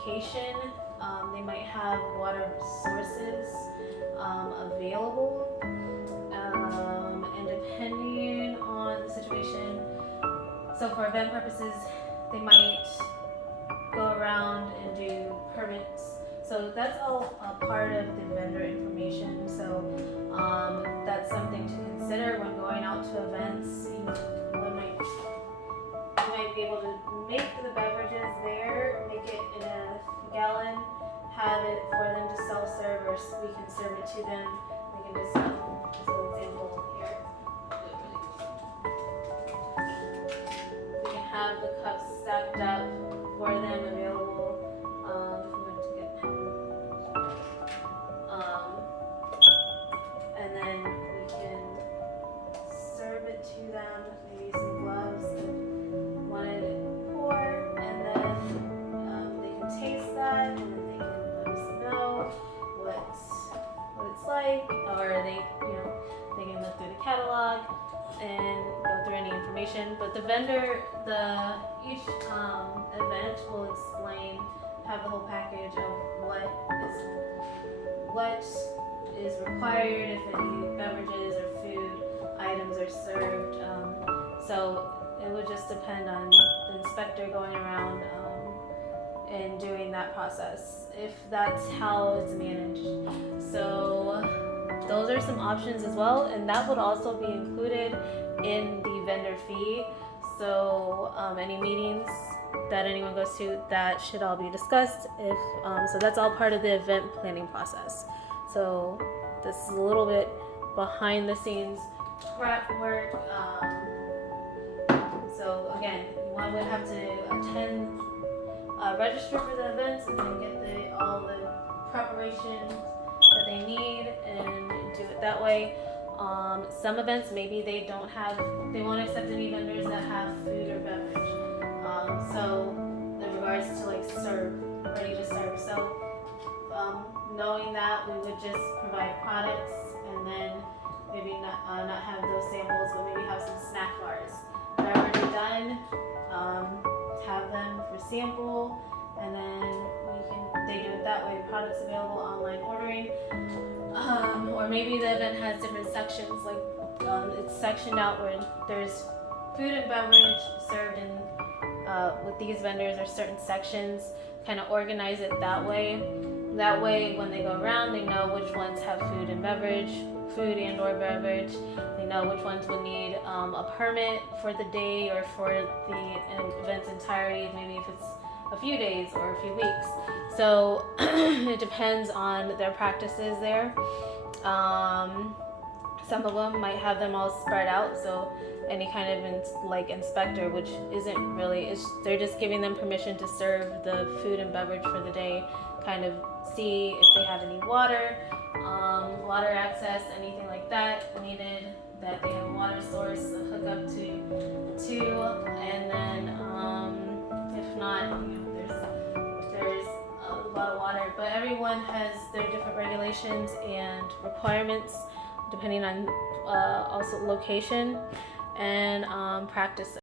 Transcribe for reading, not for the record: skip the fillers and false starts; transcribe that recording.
location, they might have water sources available, and depending on the situation, so for event purposes, they might go around and do permits. So that's all a part of the vendor information. So that's something to consider when going out to events. You might be able to make the beverages there, make it in a gallon, have it for them to self-serve, or we can serve it to them. They can just, an example here. We can have the cups stacked up for them available. And then we can serve it to them, maybe some gloves and wanted it pour, and then they can taste that, and then they can let us know what it's like, or they can look through the catalog and go through any information. But the vendor, each event will explain, have the whole package of what is required, if any beverages or food items are served. So it would just depend on the inspector going around and doing that process, if that's how it's managed. So those are some options as well, and that would also be included in the vendor fee. So any meetings that anyone goes to, that should all be discussed. So that's all part of the event planning process. So this is a little bit behind the scenes prep work. So again, one would have to register for the events, and then get all the preparation that they need and do it that way. Some events, maybe they won't accept any vendors that have food or beverage. So in regards to ready to serve. So knowing that, we would just provide products, and then maybe not have those samples, but maybe have some snack bars that are already done. Have them for sample, and then they do it that way. Products available, online ordering, or maybe the event has different sections. It's sectioned out where there's food and beverage served in with these vendors or certain sections. Kind of organize it that way. That way, when they go around, they know which ones have food and or beverage. They know which ones would need a permit for the day or for the event's entirety, maybe if it's a few days or a few weeks. So it depends on their practices there. Some of them might have them all spread out, so any kind of inspector, which isn't really, they're just giving them permission to serve the food and beverage for the day, kind of see if they have any water access, anything like that needed, that they have a water source, a hookup to, and then if not, there's a lot of water. But everyone has their different regulations and requirements depending on also location and practices.